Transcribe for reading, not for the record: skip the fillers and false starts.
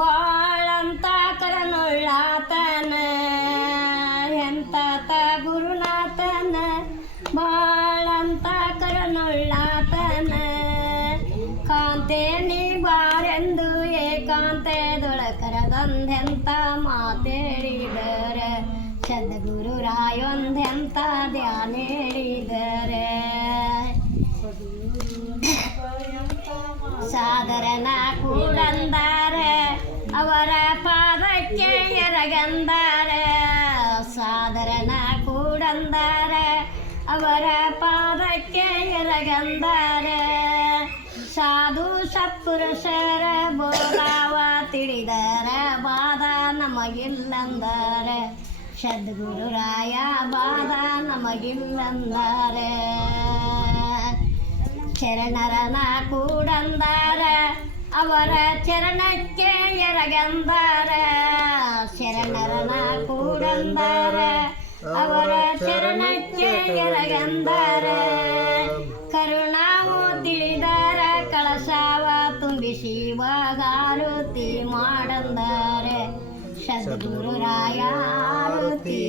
ಬಾಳಂತ ಕರನುಳ್ಳಾತನ ಎಂತಾತ ಗುರುನಾಥನ ಬಾಳಂತ ಕರನುಳ್ಳಾತನ ಕಾಂತೆ ನೀ ಬಾರೆಂದು ಏಕಾಂತೆದೊಳಕರದೊಂದೆಂತ ಮಾತೇಳಿದರೆ ಸದ್ಗುರು ರಾಯೊಂದೆಂತ ಧ್ಯಾನ ಹೇಳಿದರೆ ಸಾದರನ ಕೂಡಂದಾರೆ ಅವರ ಪಾದಕ್ಕೆ ಎರಗಂದಾರೆ ಸಾದರನ ಕೂಡಂದಾರೆ ಅವರ ಪಾದಕ್ಕೆ ಎರಗಂದಾರೆ ಸಾಧು ಸತ್ಪುರುಷರ ಬೋಲಾವ ತಿಳಿದರ ಬಾಧ ನಮಗಿಲ್ಲಂದರೆ ಸದ್ಗುರು ರಾಯ ಬಾಧ ನಮಗಿಲ್ಲಂದರೆ ಶರಣರನ ಕೂಡಂದಾರ ಅವರ ಚರಣಕ್ಕೆ ಎರಗಂದಾರ ಶರಣರನ ಕೂಡಂದಾರ ಅವರ ಚರಣಕ್ಕೆ ಎರಗಂದಾರ ಕರುಣಾವು ತಿಳಿದಾರ ಕಳಶಾವ ತುಂಬಿಸಿ ವಾಗಾರುತಿ ಮಾಡಂದಾರೆ ಸದ್ಗುರು ರಾಯ ಆರುತಿ